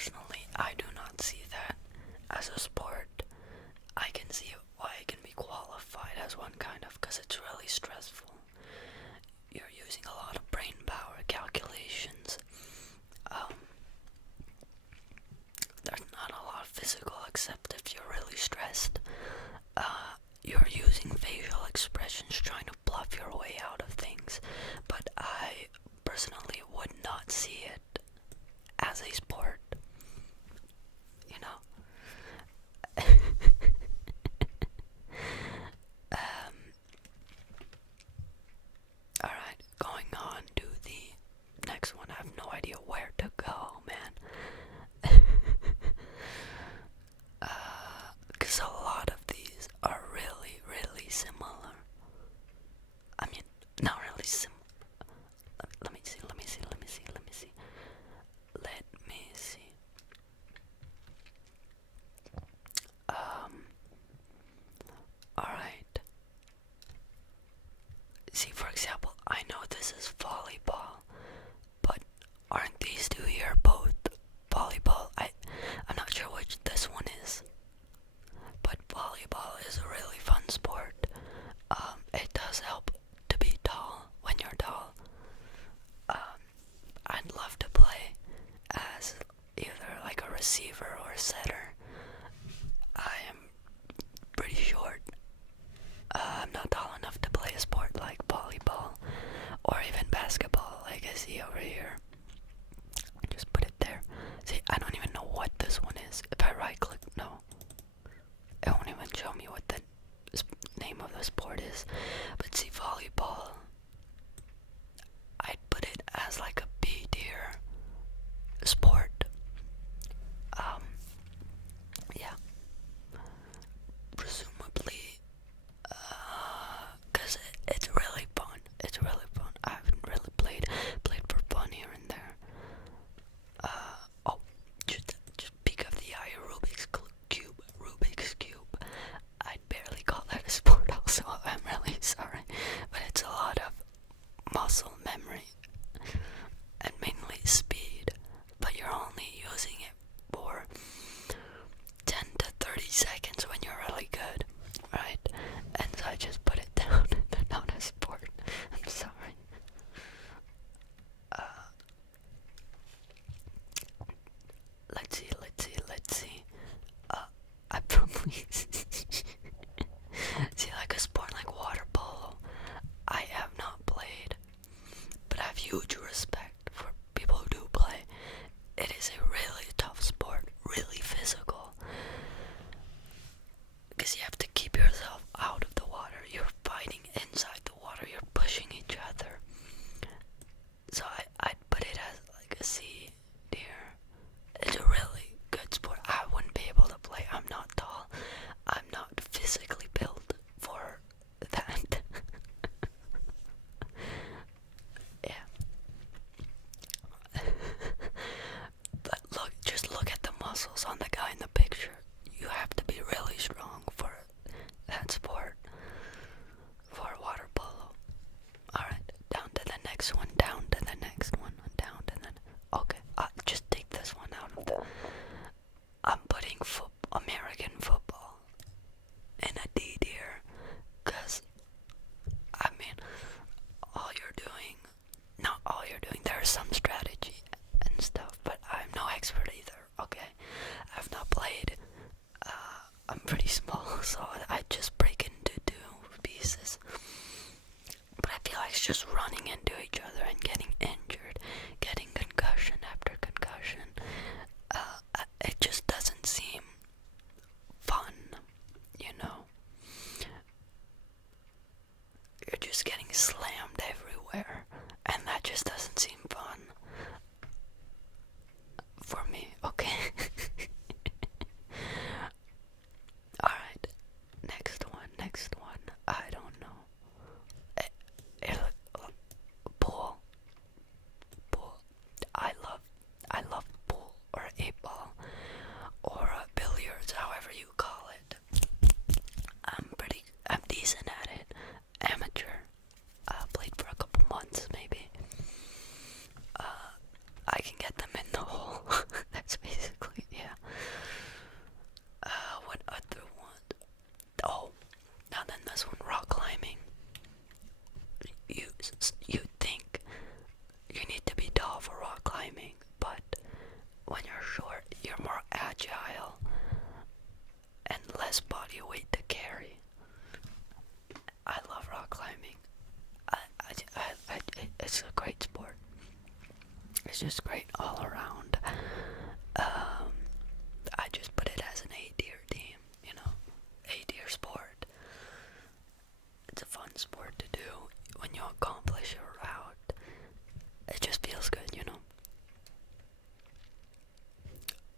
personally, I do not see that as a sport. I can see why it can be qualified as one kind of, because it's really stressful. You're using a lot of brain power, calculations. There's not a lot of physical, except if you're really stressed. You're using facial expressions trying to bluff your way out of things, but I personally would not see it as a sport, you know. Alright, going on to the next one. I have no idea where to go, man. Because a lot of these are really, really similar. I mean, not really similar. Let me see. Let me see. Alright. See, for example, I know this is volleyball, but aren't these two here both volleyball? I'm not sure which this one is, but volleyball is a really fun sport. It does help to be tall when you're tall. I'd love to play as either like a receiver or a setter. I am pretty short. I'm not tall enough to play a sport like volleyball or even basketball like I see over here. Just put it there. See, I don't even know what this one is. If I right click, no. It won't even show me what the name of the sport is. But see, volleyball, I'd put it as like a B tier sport.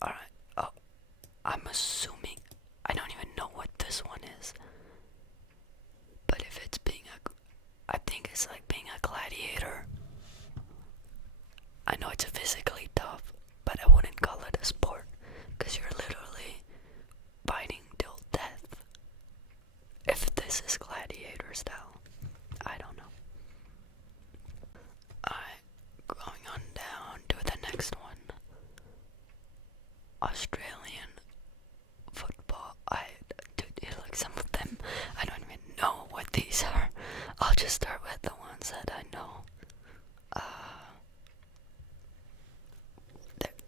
Alright. Oh, I'm assuming. I don't even know what this one is. But if it's being a. I think it's like being a gladiator. I know it's physically tough, but I wouldn't call it a sport. Because you're literally fighting till death. If this is gladiator style, I don't know. Alright, going on down to the next one. Australian football. Dude, like some of them, I don't even know what these are. I'll just start with the ones that I know.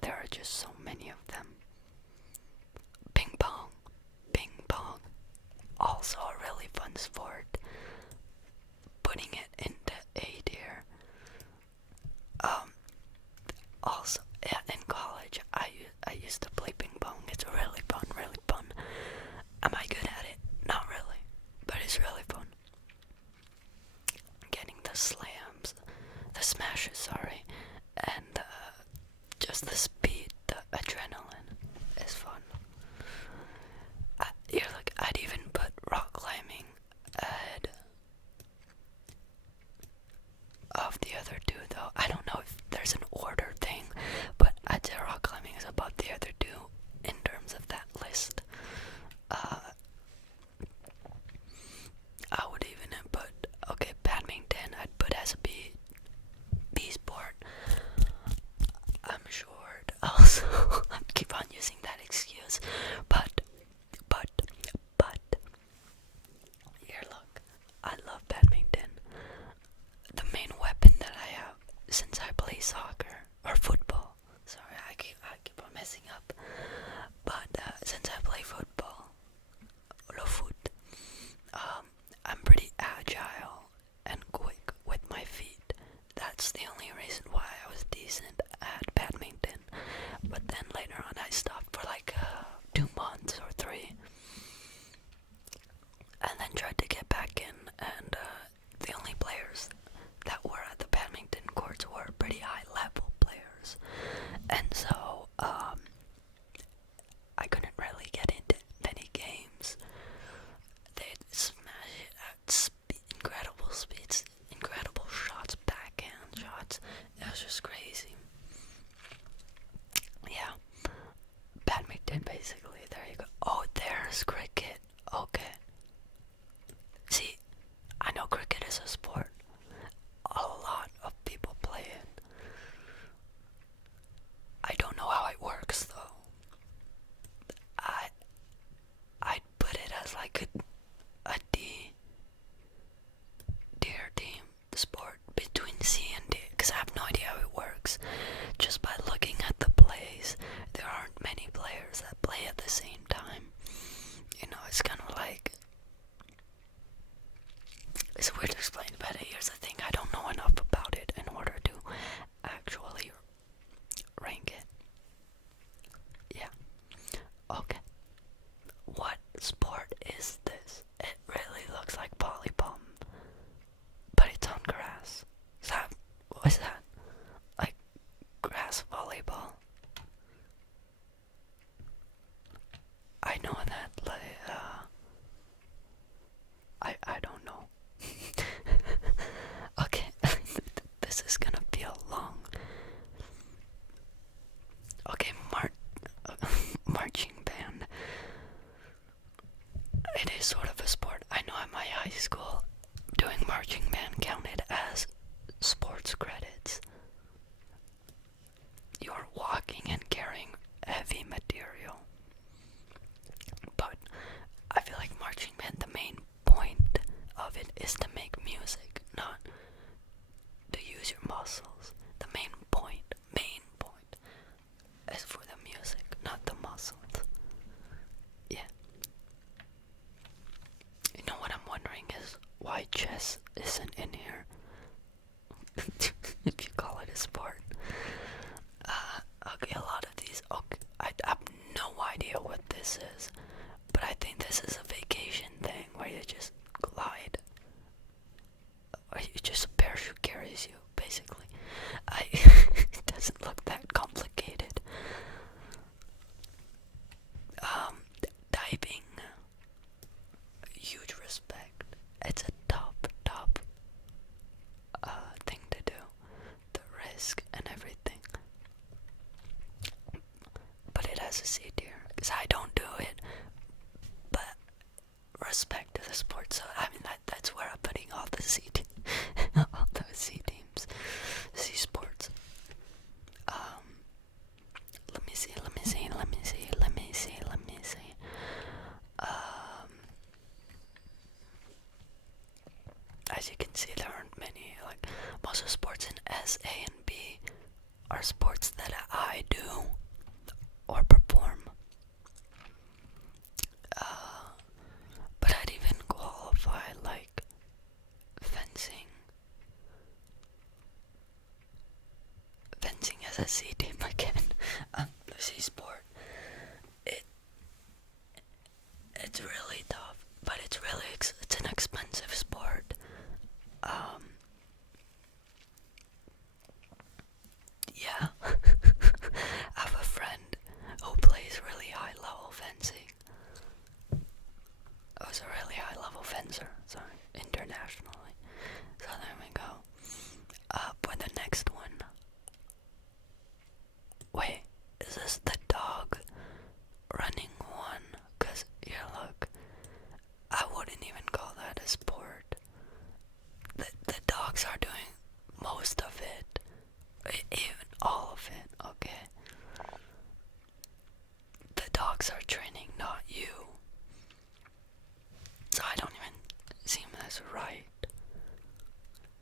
There are just so many of them. Ping pong. Ping pong. Also a really fun sport. Putting it into A tier. Also, yeah, in college, I used to play ping pong. It's really fun, really fun. Am I good at it? Not really, but it's really fun. Getting the slams, the smashes, sorry, and just the speed, the adrenaline is fun. I'd even put rock climbing ahead of the other two, though. I don't know if there's an order thing, but I'd say rock climbing is above the other two in terms of that list. I would even put, okay, badminton, I'd put as a B sport. I'm short, also. I keep on using that excuse, but, here, look, I love badminton. The main weapon that I have since I play soccer or football. Sorry, I keep on messing up. But since I play football, le foot, I'm pretty agile and quick with my feet. That's the only reason why I was decent at badminton. But then later on, I stopped for like 2 months or 3, and then tried to get back in. And the only players that were at the badminton courts were pretty high level players, and so I couldn't really get into many games. They'd smash it at incredible speeds, incredible shots, backhand shots. It was just crazy. Yeah, badminton basically. There you go. Oh, there's cricket. Okay. See, I know cricket is a sport. A lot of people play it. I don't know how it works though. I'd put it as like a tier team sport between C and D, because I have no idea how it works. Just by looking at the plays, there aren't many players that play at the same time. You know, it's kind of like, it's weird to explain, but here's the thing, I don't know enough about it in order to actually rank it. Yeah. Okay. What sport is this? It really looks like volleyball, but it's on grass. What is that? Like grass volleyball? as a C tier because I don't do it, but respect to the sport. So I mean that's where I'm putting all the all the C teams, C sports. Let me see. As you can see, there aren't many. Like most of the sports in S, A, and B are sports that I do or perform. But I'd even qualify like fencing. Fencing as a C team again. The C sport. It's really tough, but it's an expensive sport. Yeah. I have a friend who plays really high level fencing. I was a really high level fencer, sorry, internationally. So there we go. For the next one. Wait, is this the dog running one? Cause here, look, I wouldn't even call that a sport. The dogs are doing most of it, even all of it. Okay. The dogs are training, not you. So I don't even seem as right.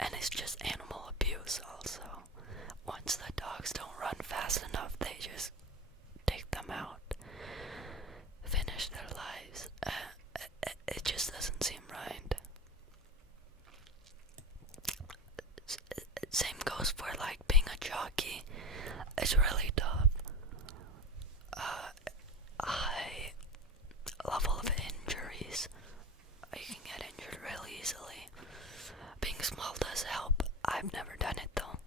And it's just animal abuse also. Once the dogs don't run fast enough, they just take them out. Finish their lives. It just doesn't seem right. Same goes for like being a jockey. It's really tough. High level of injuries. You can get injured really easily. Being small does help. I've never done it though.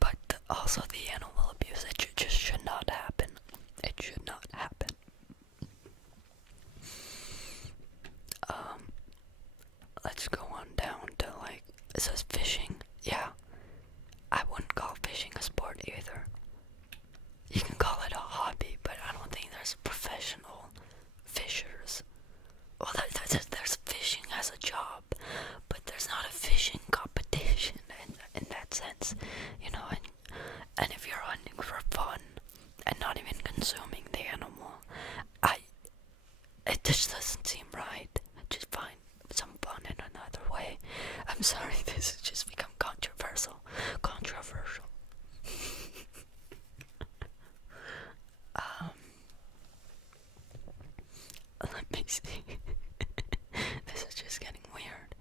But also the animal abuse, it just should not happen. It should not happen. Let's go on down to like, it says fishing. Yeah, I wouldn't call fishing a sport either. You can call it a hobby, but I don't think there's professional fishers. Well, there's fishing as a job, but there's not a fishing competition in that sense, you know. And if you're hunting for fun and not even consuming the animal, it just doesn't seem right. Just find some fun in another way. I'm sorry, this has just become controversial. Let me see. This is just getting weird.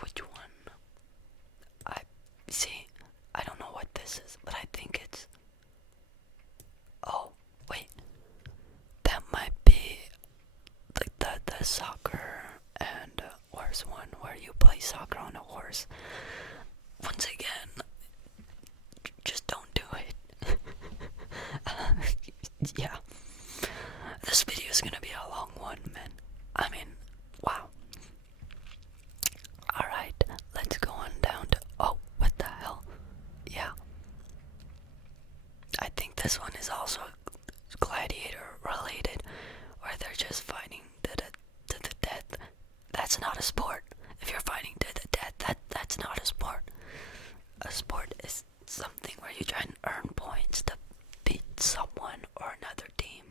Which one? I see. I don't know what this is, but I think it's. Oh, wait. That might be like the soccer and horse one where you play soccer on a horse. Once again, just don't do it. Yeah. This video is gonna be a long one, man. I mean, wow. Alright, let's go on down to. Oh, what the hell? Yeah. I think this one is also gladiator related, where they're just fighting to the death. That's not a sport. If you're fighting to the death, that's not a sport. A sport is something where you try and earn points to beat someone or another team.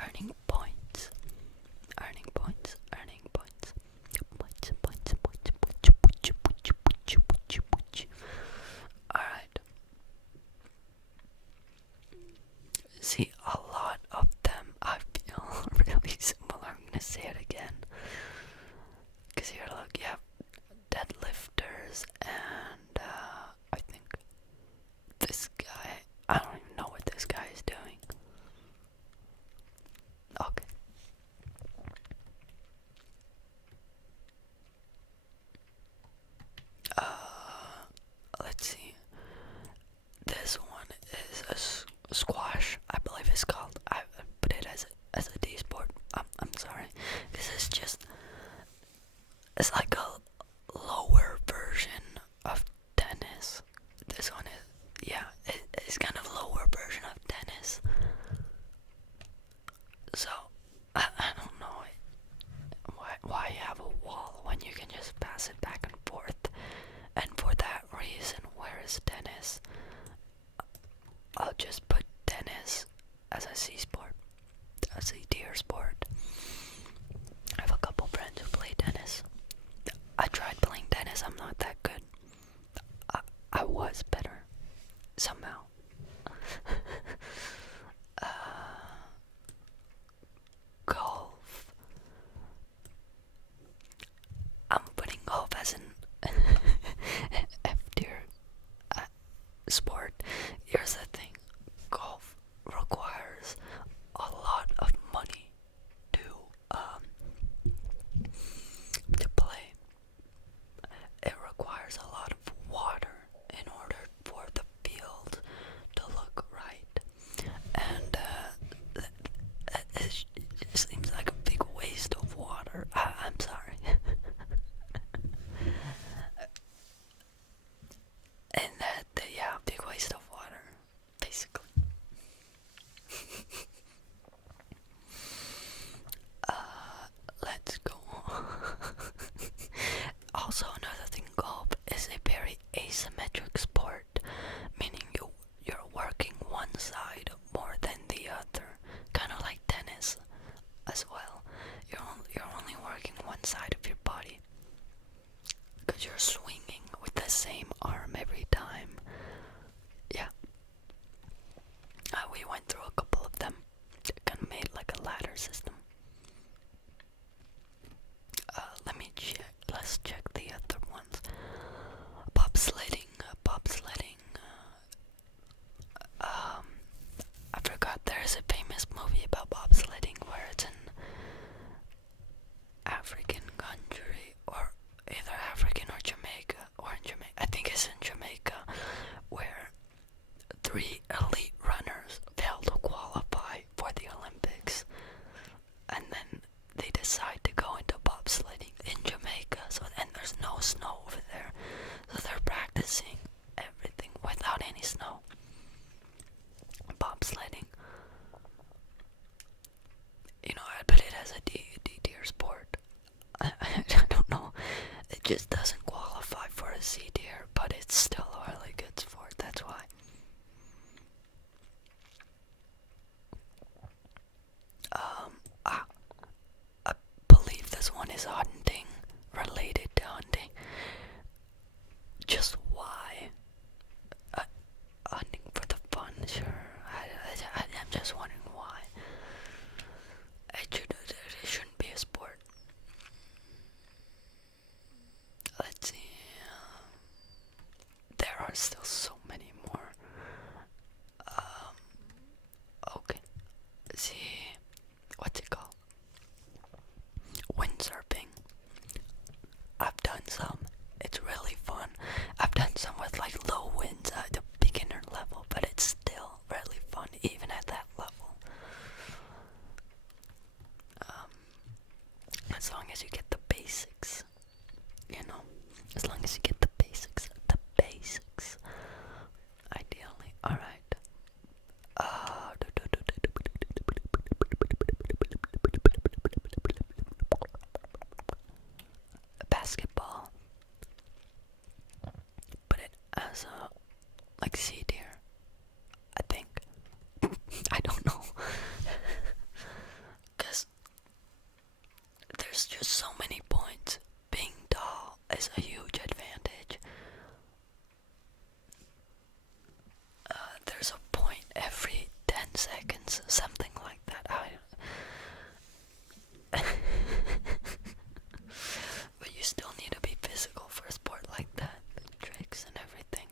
Earning points. Alright. See, a lot of them I feel really similar. I'm gonna say it again. Because you're is tennis. I'll just put tennis as a C sport, as a deer sport. I have a couple friends who play tennis. I tried playing tennis, I'm not that good. I was better, somehow. uh, Golf. I'm putting golf as an F tier sport. Here's the thing, golf requires a lot of money to play. It requires a lot of water in order for the field to look right, and it just seems like a big waste of water. I'm sorry. And yeah, big waste of water, basically. Let's go on. Also, another thing, golf is a very asymmetric sport, meaning you're working one side more than the other, kind of like tennis as well. You're only working one side of your body, because you're swinging with the same arm every time. Yeah. We went through a couple of them. Kind of made like a ladder system. Let's check the other ones. Bobsledding. I forgot there's a famous movie about bobsledding where it's an African country, or either African or Jamaica, or in Jamaica. I think it's in Jamaica, where 3 elite runners failed to qualify for the Olympics, and then they decide to go into bobsledding in Jamaica. And there's no snow over there, so they're practicing everything without any snow. Bobsledding, I put it as a D tier sport. I don't know, it just doesn't qualify for a C tier, but it's still a really good sport. That's why. I believe this one is hunting, related to hunting. Just why? Hunting for the fun, sure. I'm just wondering why. It shouldn't be a sport. Let's see. There are still so many more. Okay. Let's see. What's it called? Windsurfing. I've done some. It's really fun. I've done some with like low winds at the beginner level, but it's still really fun even at that level. As long as you get the basics, as long as you get the basics, ideally. Alright. Basketball. Put it as a, like, C tier, I think. I don't know. Because there's just so many points. Being tall is a huge advantage. There's a point every 10 seconds, something like that. But you still need to be physical for a sport like that. Tricks and everything.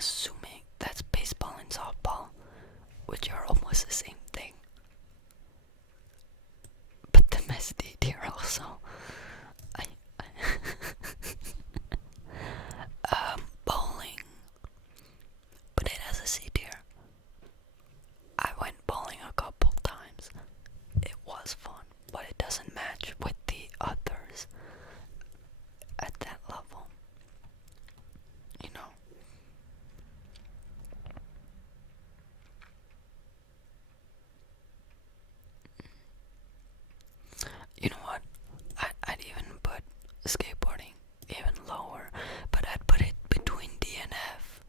assuming that's baseball and softball, which are almost the same thing. But the S D tier also. I bowling, but it has a C tier. I went bowling a couple times. It was fun, but it doesn't match with the others at that level. You know. You know what? I'd even put skateboarding even lower, but I'd put it between D and F.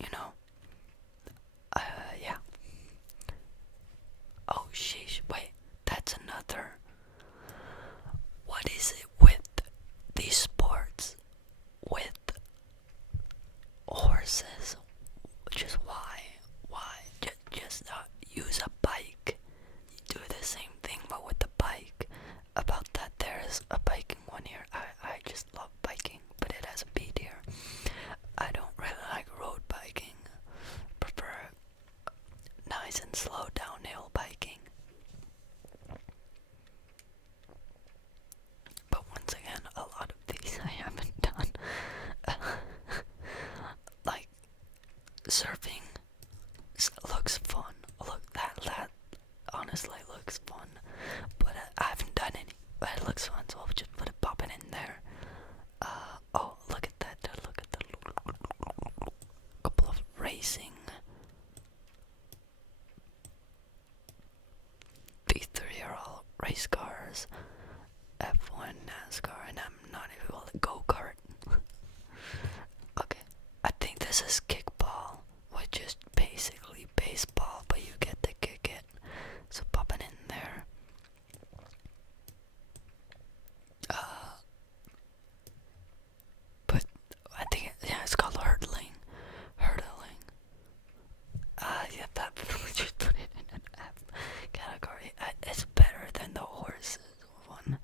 You know? Yeah. Oh, sheesh. Wait, that's another. What is it with these sports with horses? Just why? Why? Just use a bike. Do the same thing, but with the bike. About that, there's a biking one here. I just love biking, but it has a B tier. I don't really like road biking. Prefer nice and slow downhill biking. But once again, a lot of these I haven't done. Like surfing looks fun. Look, that honestly looks fun. But I haven't done any. But it looks fun, so I'll just put it popping in there. Oh, look at that! Look at the couple of racing. V3 are all race cars. F1, NASCAR, and I'm not even able to go-kart. Okay, I think this is kickball, which is basically baseball, but you get to kick it. So pop it in there. But I think it's called hurdling. Hurdling. Yeah, that just put it in an F category. It's better than the horses one.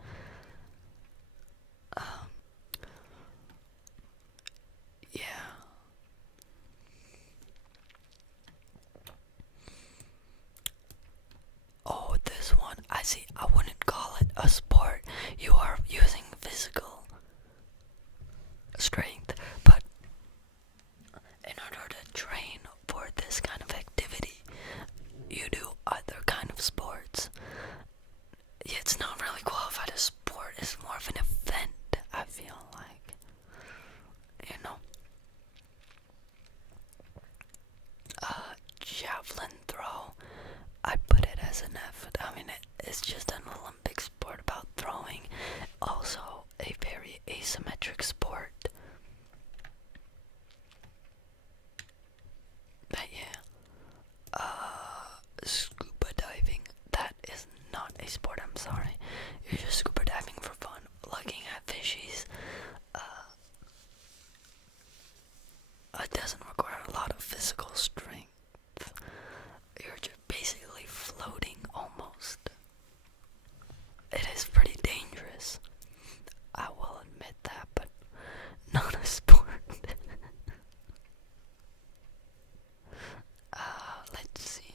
Yeah. Oh, this one. I see. I wouldn't call it a sport. You are using physical strength, but in order to train for this kind of activity, you do other kind of sports. Yeah, it's not really qualified as sport. It's more of an event, I feel like. You know? Javelin throw. I put it as an F. I mean, it's just an Olympic sport about throwing. Also, a very asymmetric sport. But yeah. Scuba diving. That is not a sport, I'm sorry. You're just scuba diving for fun. Looking at fishies. It doesn't require a lot of physical strength. You're just basically floating almost. It is pretty dangerous. I will admit that, but not a sport. Let's see.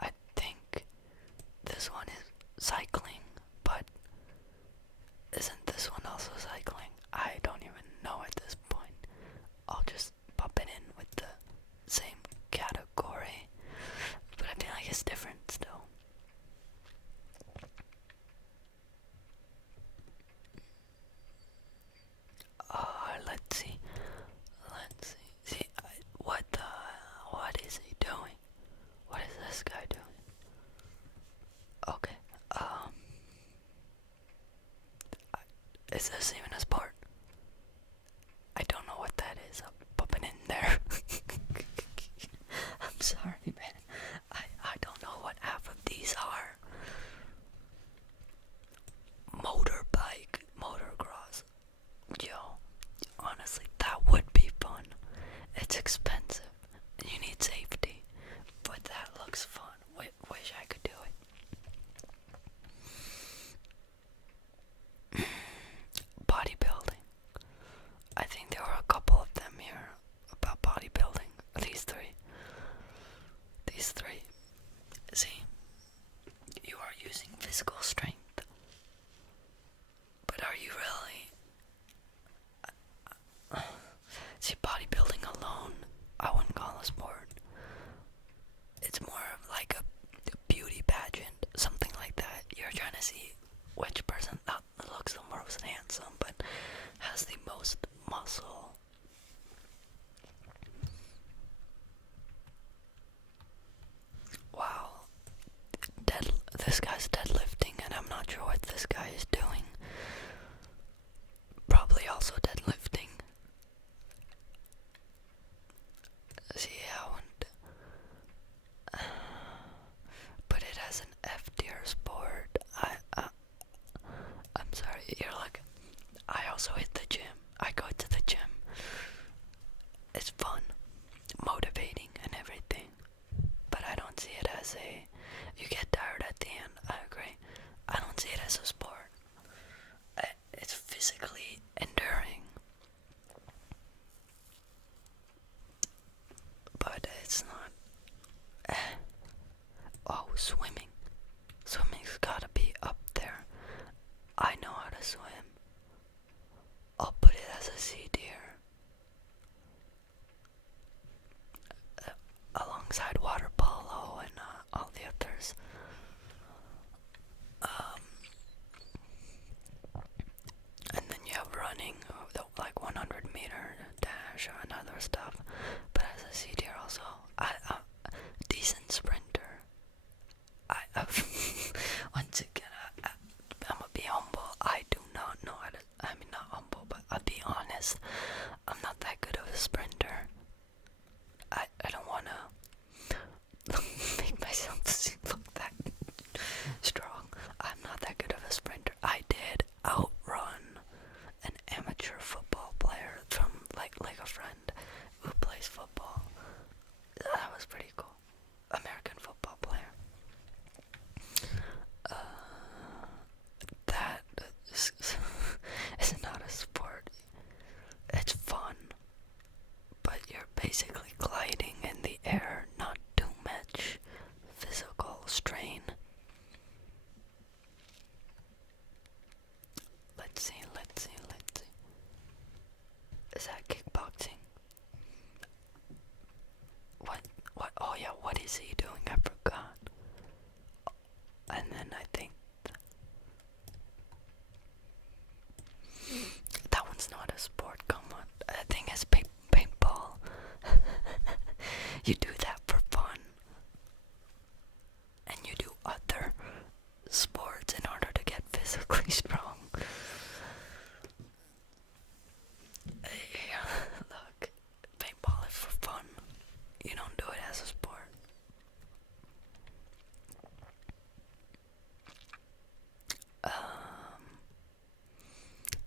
I think this one is cycling, but isn't this one also cycling? I don't even know at this point. I'll just pop it in with the has the most muscle? Wow. This guy's deadlifting, and I'm not sure what this guy is doing. Probably also deadlifting. See how, but it has an F tier sport. I'm sorry. You're like, I also hit the gym. I go to the gym. It's fun, motivating, and everything. But I don't see it as a. You get tired at the end. I agree. I don't see it as a sport. It's physically enduring, but it's not. Oh, swimming. Swimming's gotta be up there. I know how to swim. I'll put it as a C tier. Alongside water polo and all the others. And then you have running, like 100-meter dash and other stuff. But as a C tier also, I'm a decent sprinter. Once again, I'm gonna be humble. I do not know how to. I mean, not humble, but I'll be honest. I'm not that good of a sprinter. I don't wanna make myself look that strong. I'm not that good of a sprinter. I did outrun an amateur football player from like a friend who plays football. That was pretty cool. American football player. That is not a sport. It's fun, but you're basically gliding in the air, not too much physical strain. Let's see. Is that kickboxing? What? Oh yeah, what is he doing? I forgot. And then I think that one's not a sport, come on. I think it's paintball. You do that for fun. And you do other sports in order to get physically strong. Yeah, look, paintball is for fun. You don't do it as a sport.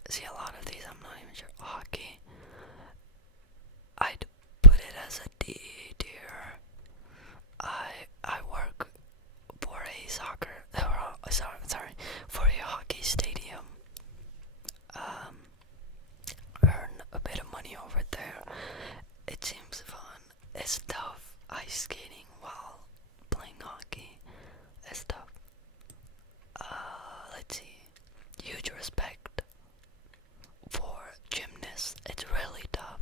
See, a lot of these I'm not even sure. Hockey, I'd put it as a D tier. I work for a soccer, sorry, for a hockey stadium. Earn a bit of money over there. It seems fun. It's tough ice skating while playing hockey. It's tough. Let's see. Huge respect for gymnasts. It's really tough.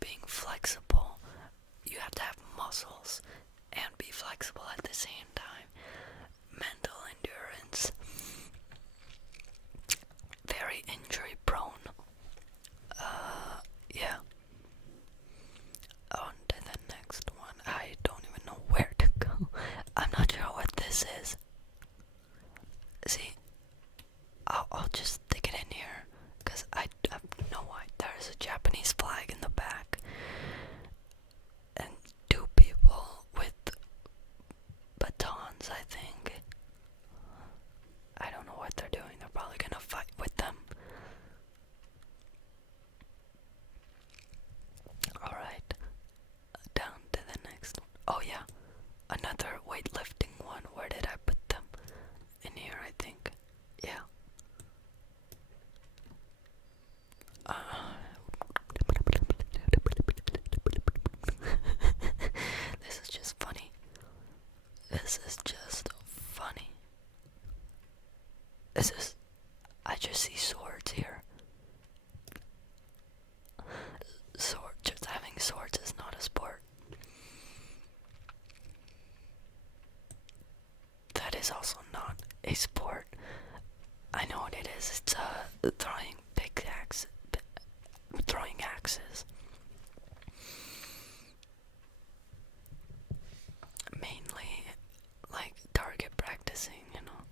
Being flexible. You have to have muscles and be flexible at the same time. Mental endurance. Very injury prone. Yeah. On to the next one. I don't even know where to go. I'm not sure what this is. See, I'll just stick it in here, because I have no idea. There's a Japanese flag in the back, and two people with batons, I think. I don't know what they're doing. They're probably gonna fight with them. Alright, down to the next one. Oh yeah, another weightlifting one. Where did I put them? In here, I think. Yeah. This is just funny. I just see swords here. Just having swords is not a sport. That is also not a sport. I know what it is. It's throwing pickaxe, throwing axes. Mainly, like target practicing, you know.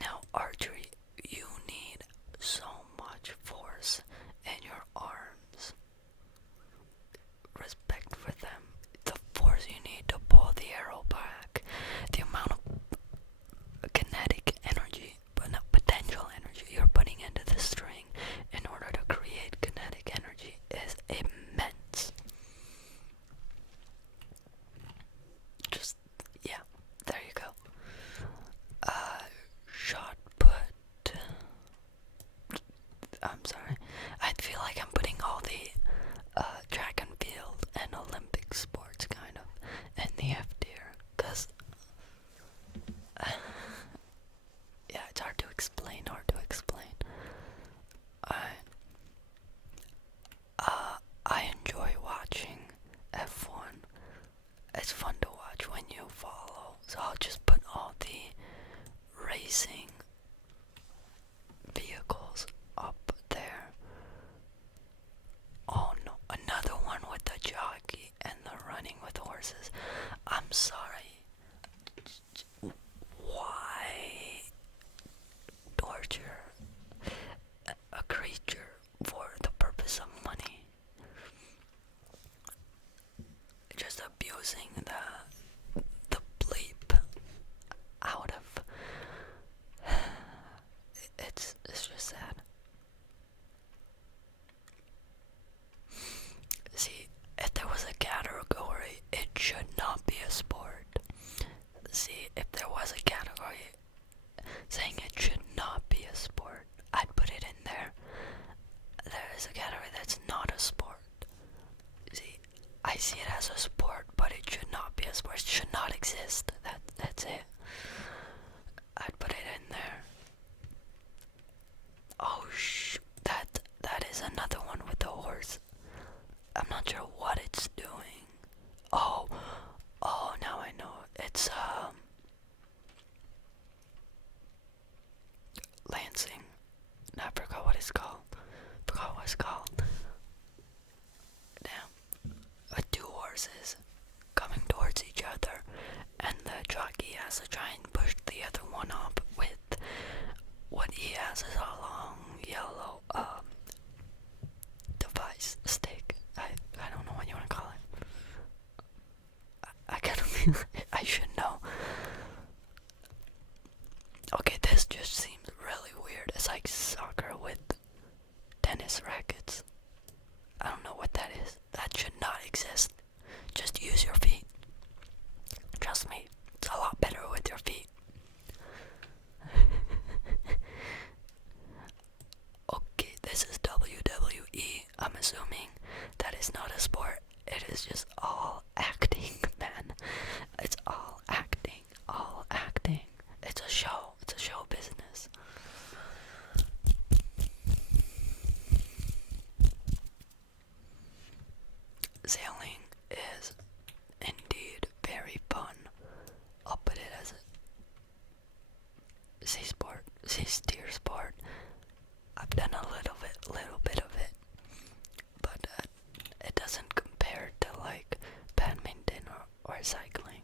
Now, archery, you need so much force in your arms. Respect for them. The force you need to pull the arrow back, the amount of kinetic energy, but not potential energy you're putting into the string in order to create kinetic energy is immense. Just, yeah, there you go. Shot put. I'm sorry. I feel like I'm putting all the track and field and Olympic sports kind of in the F tier, because yeah, it's hard to explain. I enjoy watching F1. It's fun to watch when you follow. So I'll just put all the racing vehicles up there. Oh no, another one with the jockey and the running with horses. I'm sorry. Why torture a creature for the purpose of money? Just abusing the bleep out of it's just sad. See, if there was a category, it should not be a sport. See, if there was a category saying it should not be a sport, I'd put it in there. There is a category that's not a sport. See, I see it as a sport, but it should not be a sport. It should not exist. That's it. I'd put it in there. Oh that is another one with the horse. I'm not sure what it's doing. Oh, now I know. It's lancing. I forgot what it's called. Damn. Two horses coming towards each other, and the jockey has to try and push the other one up with what he has is a long yellow device, stick. I don't know what you want to call it. I kind of feel I should know. Okay, this just seems really weird. It's like soccer with tennis rackets. I don't know what that is. That should not exist. Just use your feet. Trust me, it's a lot better with your feet. Okay, this is WWE. I'm assuming that is not a sport. It is just all acting, man. It's all acting. It's a show. It's a show business. Sailing is indeed very fun. I'll put it as a sea steer sport. I've done a little bit of it, but it doesn't compare to like badminton or cycling.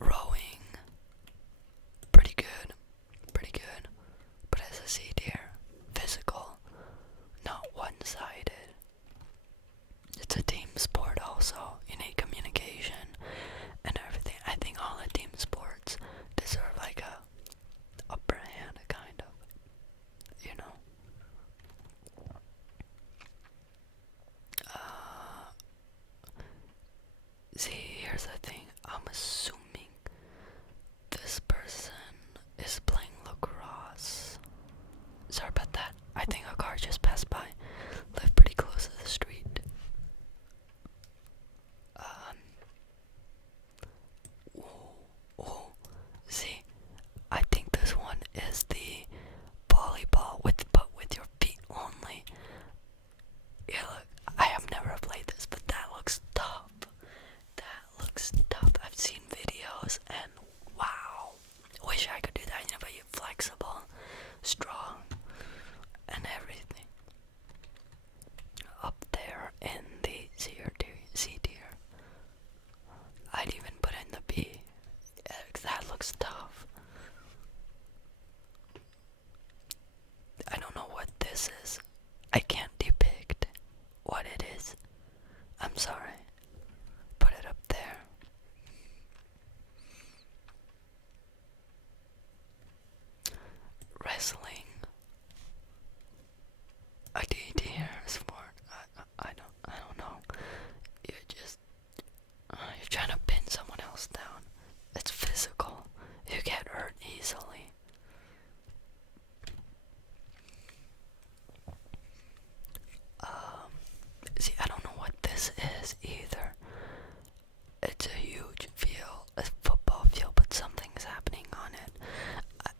Rowing, pretty good, but as a C tier. wrestling, a DDR sport. I don't know. You're just, you're trying to pin someone else down. It's physical. You get hurt easily. See, I don't know what this is either. It's a huge field, a football field, but something's happening on it.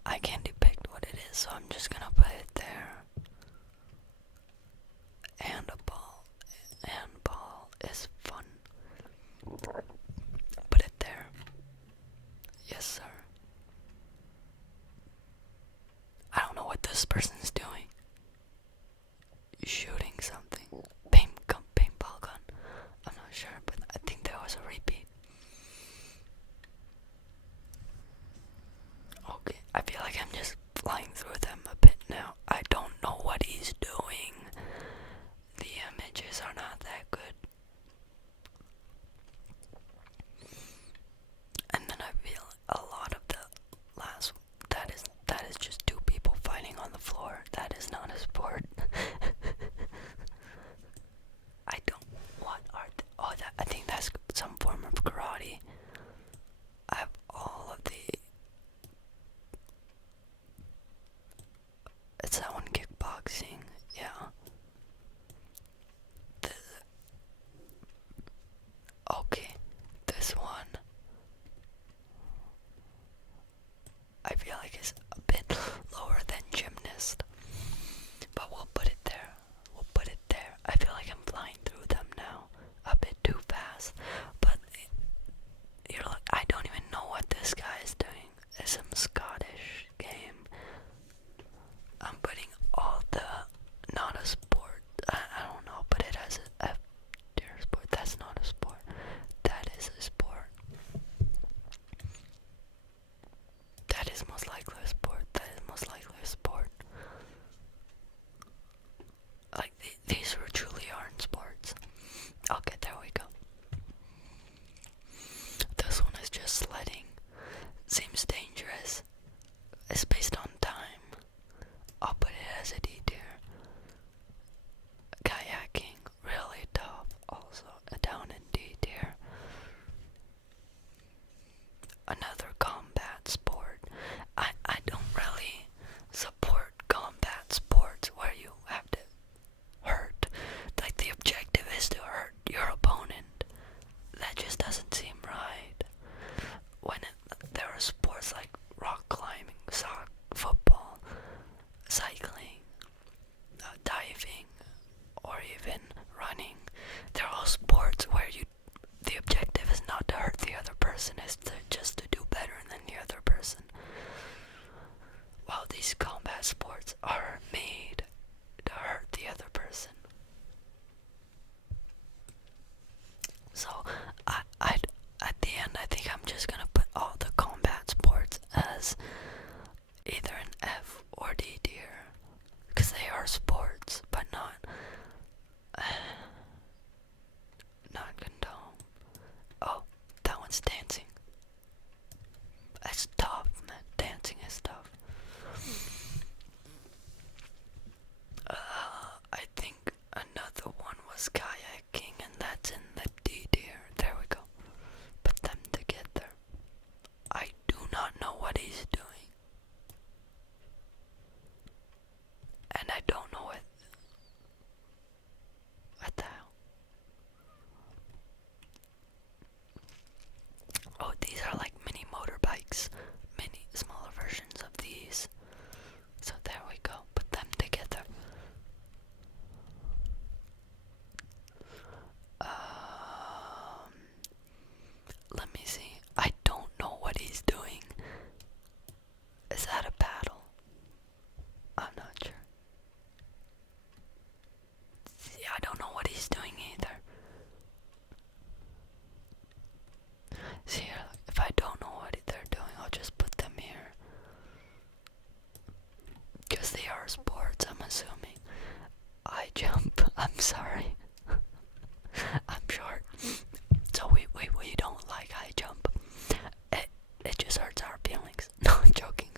I can't depict what it is, so I'm just gonna put it there. And a ball. Handball is fun. Put it there. Yes, sir. I don't know what this person's doing. Shooting something. Paintball gun. I'm not sure, but I think there was a repeat. Okay, I feel like I'm just flying through them a bit now. I don't know what he's doing. The images are not that good. And then I feel a lot of the last that is just two people fighting on the floor. That is not a sport. I don't. What are? I think that's some form of karate. I have all of the. It's that one kickboxing. Yeah. Okay, this one. I feel like it's a bit lower than gymnast, but we'll put it there. We'll put it there. I feel like I'm flying through them now, a bit too fast. But you're like, I don't even know what this guy is doing. It's some Scottish game. I'm putting all the not a sport. I don't know, but it has a F tier sport. That's not a sport. That is a sport. That is most likely a sport. That is most likely a sport. Like, these truly aren't sports. Okay, there we go. This one is just sledding. Seems dangerous. It's based on time. I'll put it as a D tier. Kayaking, really tough. Also down in D tier. Another combat sport. I don't really support combat sports where you have to hurt. Like, the objective is to hurt your opponent. That just doesn't seem right. When there are sports like rock climbing, soccer, football, cycling, diving, or even running, they're all sports where the objective is not to hurt the other person, it's just to do better than the other person. While these combat sports are made to hurt the other person. So, at the end, I think I'm just gonna put all the combat sports as either an F or D tier, because they are sports, but not condone. Oh, that one's dancing. That's tough, man. Dancing is tough. I think another one was kayaking, and that's in the D tier. There we go. Put them together. I do not know what he's doing. And I don't know what the hell. Oh, these are like mini motorbikes. Mini, smaller versions of these. So there we go. Put them together. Let me see. I don't know what he's doing. Is that a paddle? I'm not sure. See, I don't know what he's doing either. See, if I don't know what they're doing, I'll just put them here. Because they are sports, I'm assuming. I jump. I'm sorry. I'm short. So we don't like high jump. It just hurts our feelings. No, I'm joking.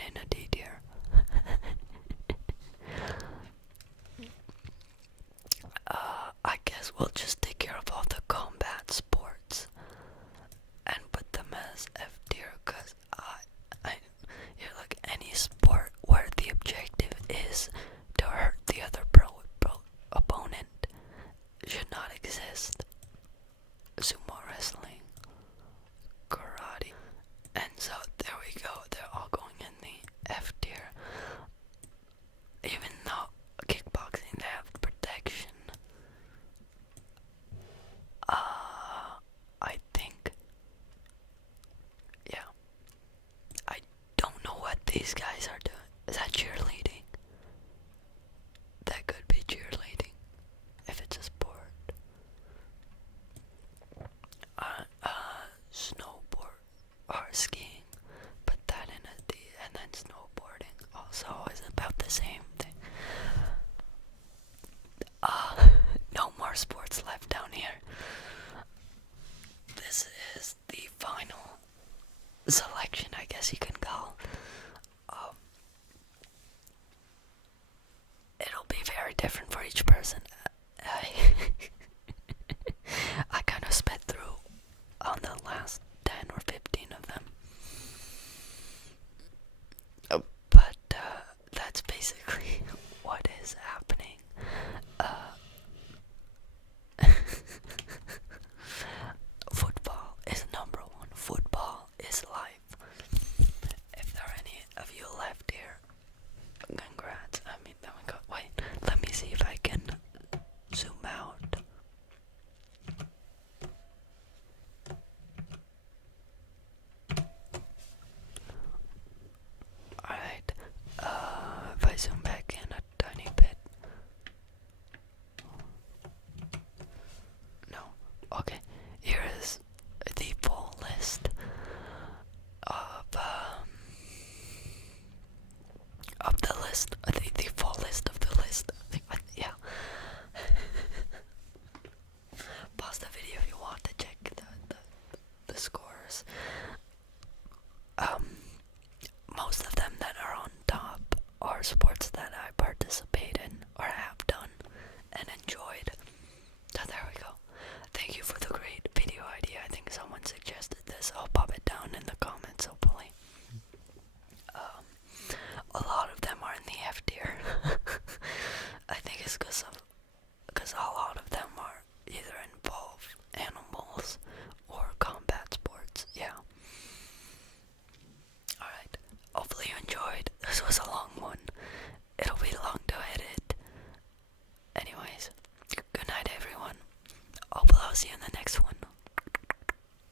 it in a D tier. I guess we'll just take care of all the combat sports and put them as F tier, cause like any sport where the objective is to hurt the other opponent should not